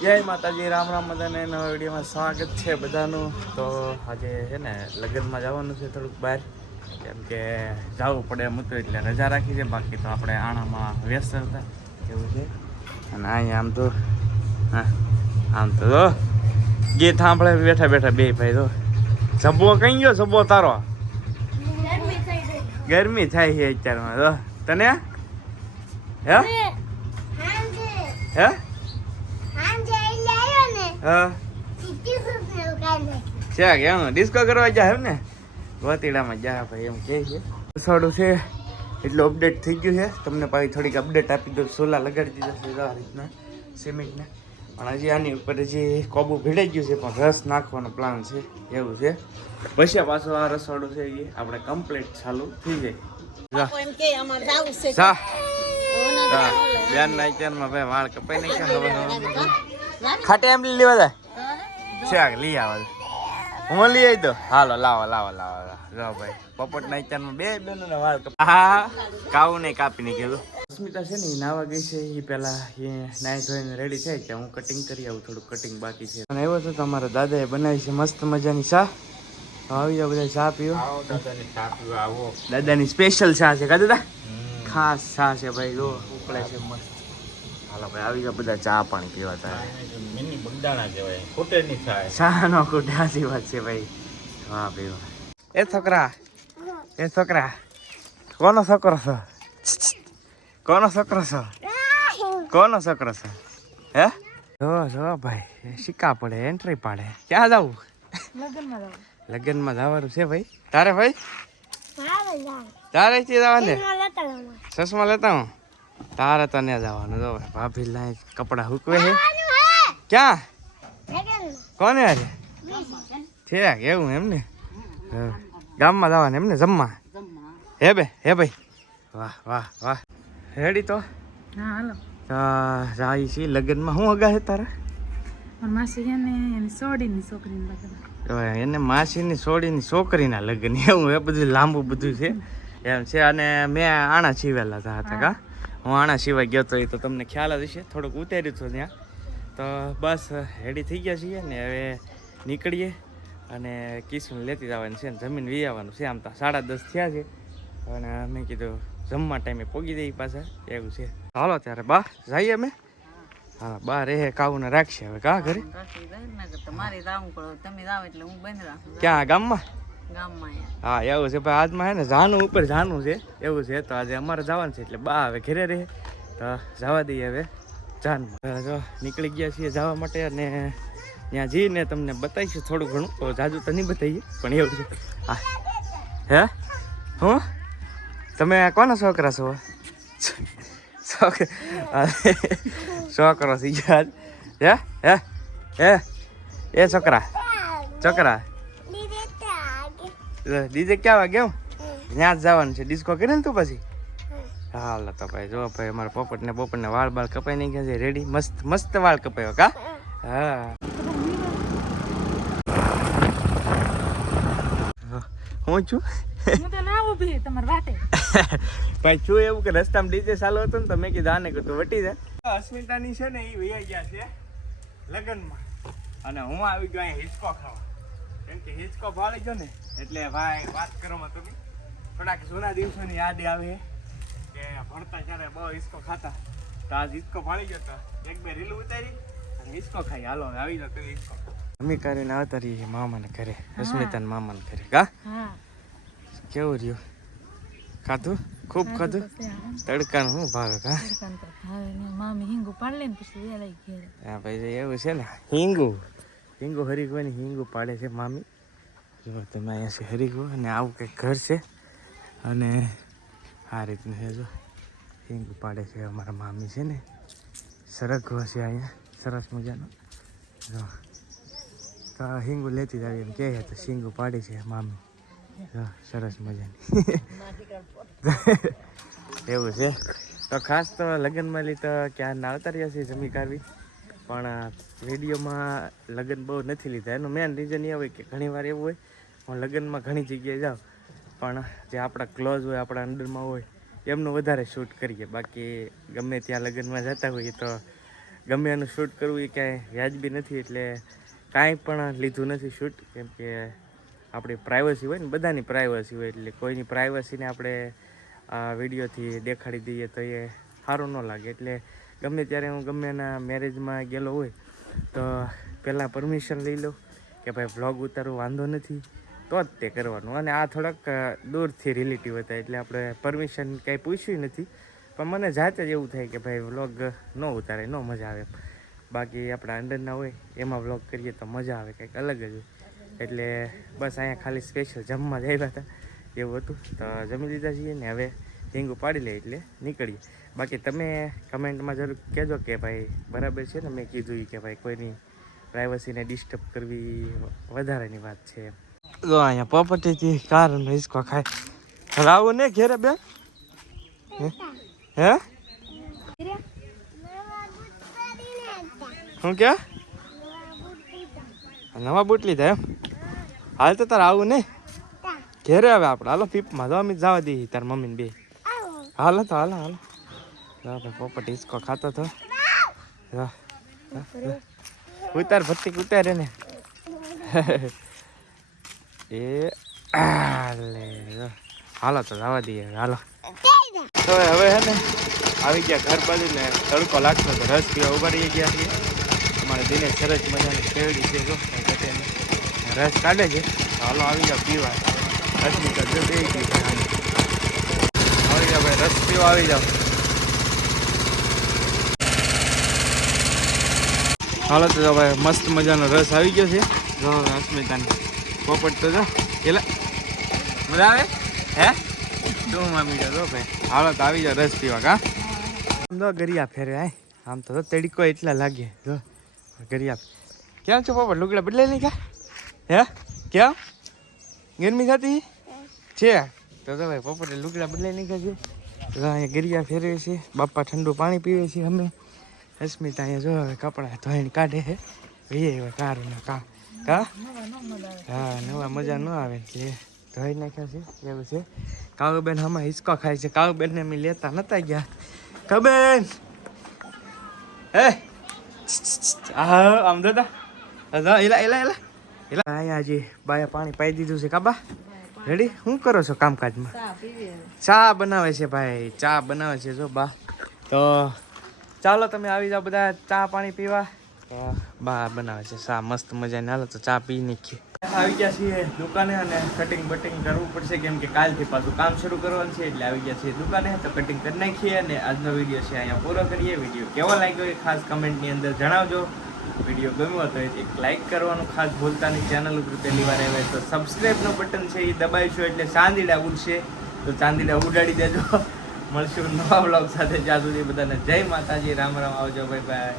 જય માતાજી, રામ રામ બધાને નવા વિડીયોમાં સ્વાગત છે બધાનું. તો આજે છે ને લગ્નમાં જવાનું છે થોડુંક બહાર, કેમ કે જવું પડે એમ હતું એટલે રજા રાખી છે. બાકી તો આપણે આણામાં વ્યસ્ત હતા એવું છે. અને અહીંયા આમ તો ગીત સાંભળે બેઠા બેઠા બે ભાઈ તો સબો કઈ ગયો સબો તારો ગરમી થાય છે અત્યારમાં તો તને હે હે હા છે કેમ ડિસ્કો કરવા જાય એમ ને ગોતીડામાં જા ભાઈ એમ કે છે. રસોડું છે એટલું અપડેટ થઈ ગયું છે. તમને પાછી થોડીક અપડેટ આપી દઉં. સોલા લગાડી દીધા છે આ રીતના સિમેન્ટને, પણ હજી આની ઉપર હજી કોબું ભીડાઈ ગયું છે, પણ રસ નાખવાનો પ્લાન છે એવું છે. પછી પાછું આ રસોડું છે એ આપણે કમ્પ્લીટ ચાલુ થઈ જાય. બેન ના અત્યારમાં ભાઈ વાળ કપાઈ નહીં ખાટે એમ લેવા જાય છે લઈ આવે હું લઈ આવી દો. હાલો લાવો લાવો લાવો જો ભાઈ પોપટ ના અત્યારમાં બે બેનો ને વાળ હા કાવું નહીં કાપી નહીં કીધું. અસ્મિતા છે ને એ નાવા ગઈ છે એ પેલા એ નાઈ ધોઈને રેડી થાય કે હું કટિંગ કરી આવું, થોડું કટિંગ બાકી છે. અને એવો તો તમારા દાદાએ બનાવી છે મસ્ત મજાની ચા. આવી જાવ બધા ચા પીવો. દાદાની સ્પેશિયલ ચા છે કા દાદા, ખાસ ચા છે ભાઈ. જો ઉકળે છે મસ્ત. હાલો ભાઈ આવી જાવ બધા ચા પાણી પીવા. તારે મિની બગદાણા કહેવાય, ખોટે નહીં થાય. ચા નો ખોટે સાચી વાત છે ભાઈ. વાહ પીવા. એ છોકરા કોનો છોકરો છો? કોનો છોકરો છો? કોનો છોકરો છો? હે જો ભાઈ સિક્કા પડે એન્ટ્રી પાડે. ક્યાં જવું? લગ્નમાં જવાનું છે ભાઈ. તારે ભાઈ તારે જવાને ચશ્મા લેતા હું. તારે તો ને જવાનું. જો ભાભી લાઈ કપડા હુકવે છે. ક્યાં કોને અરે છે એવું એમ ને ગામમાં જવાનું એમ ને જમવા? હે ભાઈ વાહ વાહ વાહ. રેડી તો જાય છે લગ્નમાં. શું હગા છે તારા? એને માસીની સોડીની છોકરીના લગ્ન એવું એ બધું લાંબુ બધું છે એમ છે. અને મેં આણા સીવેલા હતા કા હું આણા સિવાય ગયો તો એ તો તમને ખ્યાલ જ હશે. થોડુંક ઉતાર્યું હતું ત્યાં. તો બસ રેડી થઈ ગયા છીએ ને હવે નીકળીએ અને કિસુને લેતી જવાની છે ને જમીન વી આવવાનું છે. આમ તો 10:30 થયા છે અને મેં કીધું જમવા ટાઈમે પોગી દઈ પાછા એવું છે. હાલો ત્યારે બા જઈએ અમે. હા બા રે કાવુને રાખશે હવે કા ઘરે. ક્યાં ગામમાં? હા એવું છે ભાઈ. આજમાં હે ને જાનું ઉપર જાનું છે એવું છે. તો આજે અમારે જવાનું છે એટલે બા હવે ઘરે રહે તો જવા દઈએ હવે જાનમાં. જો નીકળી ગયા છીએ જવા માટે અને ત્યાં જઈને તમને બતાવીશું થોડું ઘણું. તો જાજુ તો નહીં બતાવીએ પણ એવું છે. હા હે હું તમે કોના છોકરા છો? છોકરો થઈ ગયા હે હે એ છોકરા ડીજે ક્યાં વાગે ત્યાં જ જવાનું છે. ડિસ્કો કરી ને તું પછી. હાલ તો ભાઈ જો ભાઈ અમારા પોપટને વાળ બાળ કપાઈ નહીં ગયા છે રેડી. મસ્ત વાળ કપાયો કા. હા હું છું ભાઈ છું એવું કે રસ્તામાં ડીજે ચાલુ હતું ને તો મેં કીધું આને કીધું વટી જાય. અસ્મિતાની છે ને એ વૈયા ગયા છે લગ્નમાં અને હું આવી ગયો અહીંયા હિંચકો ખાવા. કેમ કે હિંચકો ભાળી ગયો ને એટલે ભાઈ વાત કરવામાં તો થોડાક જૂના દિવસોની યાદ આવે કે ભણતા ત્યારે બહુ હિંચકો ખાતા. તો આજ હિંચકો ભાળી ગયો તો એક બે રીલું ઉતારી અને હિંચકો ખાઈ. હાલો આવી જાવ તમે હિંચકો. અમે કરીને આવતા રહીએ મામાને ઘરે, અસ્મિતાના મામાને ઘરે કા. કેવું રહ્યું? ખાધું ખૂબ ખાધું? તડકાનું શું ભાવે કા? હા ભાઈ એવું છે ને. હિંગુ હરીગવાની હિંગુ પાડે છે મામી. જો તમે અહીંયા છે હરીગો અને આવું કંઈક ઘર છે અને આ રીતનું છે. જો હિંગુ પાડે છે અમારા મામી છે ને. સરગવો છે અહીંયા સરસ મજાનો. જો તો હિંગુ લેતી જાય એમ કહે તો હિંગુ પાડી છે મામી. સરસ મજાની એવું છે. તો ખાસ તો લગ્નમાં લીધો ક્યાં ના આવતા રહ્યા છે જમી કાઢવી, પણ વિડીયોમાં લગ્ન બહુ નથી લીધા. એનું મેન રીઝન એ હોય કે ઘણી વાર એવું હોય હું લગ્નમાં ઘણી જગ્યાએ જાઉં પણ જે આપણા ક્લોઝ હોય આપણા અંડરમાં હોય એમનું વધારે શૂટ કરીએ. બાકી ગમે ત્યાં લગ્નમાં જતા હોઈએ તો ગમે એનું શૂટ કરવું એ કાંઈ વ્યાજબી નથી, એટલે કાંઈ પણ લીધું નથી શૂટ, કેમ કે આપણી પ્રાઇવસી હોય ને, બધાની પ્રાઇવસી હોય, એટલે કોઈની પ્રાઇવસીને આપણે આ વિડીયોથી દેખાડી દઈએ તો એ સારું ન લાગે. એટલે ગમે ત્યારે હું ગમે એના મેરેજમાં ગયેલો હોય તો પહેલાં પરમિશન લઈ લઉં કે ભાઈ વ્લોગ ઉતારવું વાંધો નથી, તો જ તે કરવાનું. અને આ થોડાક દૂરથી રિલેટિવ હતા, એટલે આપણે પરમિશન કાંઈ પૂછ્યું નથી, પણ મને જાતે જ એવું થાય કે ભાઈ વ્લોગ ન ઉતારે, ન મજા આવે. બાકી આપણા અંદરના હોય એમાં વ્લોગ કરીએ તો મજા આવે, કંઈક અલગ જ હોય. એટલે બસ અહીંયા ખાલી સ્પેશિયલ જમવા જ આવ્યા હતા એવું હતું. તો જમી લીધા છીએ ને હવે હિંગ પાડી લે એટલે નીકળીએ. બાકી તમે કમેન્ટમાં જરૂર કહેજો કે ભાઈ બરાબર છે ને મેં કીધું કે ભાઈ કોઈની પ્રાઇવસીને ડિસ્ટર્બ કરવી વધારેની વાત છે એમ. જો અહીંયા પોપટીથી કાર હિસકો ખાય. રાવું ને ઘેરે બે હે શું કે નવા બૂટ લીધા એમ? હાલ તો તારે આવું ને ઘેરે આવે આપણે. હાલો પીપમાં જો અમે જવા દઈએ તાર મમ્મીને બે. હાલો તો હાલો હાલો. ભાઈ પોપટ હિસકો ખાતો તો ઉતાર ભટ્ટી ઉતારે ને એ હાલો તો જવા દઈએ હાલો. તો હવે હે ને આવી ગયા ઘર બાજુ ને તડકો લાગતો તો રસ પીવા ઉભા રહી ગયા છીએ. અમારે દિને સરસ મજાની શેરડી છે, જો રસ કાઢે છે. હાલો આવી જાઓ પીવા. રસની તો જો દઈ ગઈ આવી જાઓ ભાઈ, રસ પીવા આવી જાઓ. હાલો તો જો ભાઈ મસ્ત મજાનો રસ આવી ગયો છે. જો અસ્મિતાને પોપટ તો જો પેલા મજા આવે હે તું મામી જો ભાઈ. હાલો તો આવી જાઓ રસ પીવા. કા જો ગરિયા ફેરે આય આમ તો તડકો એટલા લાગે. જો ગરિયા કેમ છો પોપટ? લુગડા બદલાઈ નહીં કા હે? કેમ ગરમી થતી છે? તો ભાઈ પોપટે લુગડા બદલાઈ નહીં છે. અહીંયા ગરિયા ફેરવે છે. બાપા ઠંડુ પાણી પીવે છે. અમે અસ્મિતા અહીંયા જો હવે કપડાં ધોઈને કાઢે છે. એ કારું કા કા હા નવા મજા ન આવે એટલે ધોઈ નાખ્યા છે એવું છે. કાળુબેન આમાં હિસકો ખાય છે. કાળુબેનને અમે લેતા નતા ગયા. કબેન હે આમ દાદા એલા એલા એલા એલા અહીંયા હજી બાયા પાણી પાઈ દીધું છે. કાબા રેડી? શું કરો છો કામકાજમાં? ચા બનાવે છે ભાઈ, ચા બનાવે છે જો બા. તો ચાલો તમે આવી જાઓ બધા ચા પાણી પીવા. બા બનાવે છે ચા મસ્ત મજાની. હાલો તો ચા પી નાખીએ. આવી ગયા છીએ દુકાને અને કટિંગ બટિંગ કરવું પડશે, કેમ કે કાલથી પાછું કામ શરૂ કરવાનું છે. એટલે આવી ગયા છીએ દુકાને તો કટિંગ કરી નાખીએ. અને આજનો વિડીયો છે અહીંયા પૂરો કરીએ. વિડીયો કેવો લાગ્યો એ ખાસ કમેન્ટની અંદર જણાવજો. વિડીયો ગમ્યો તો એક લાઇક કરવાનું ખાસ ભૂલતા નહીં. ચેનલ ઉપર પહેલી વાર આવે તો સબસ્ક્રાઈબનું બટન છે એ દબાવીશું એટલે ચાંદીડા ઉડશે, તો ચાંદીડા ઉડાડી દેજો. મળશું નવા બ્લોગ સાથે. જ્યાં સુધી બધાને જય માતાજી, રામ રામ, આવજો, બાય બાય.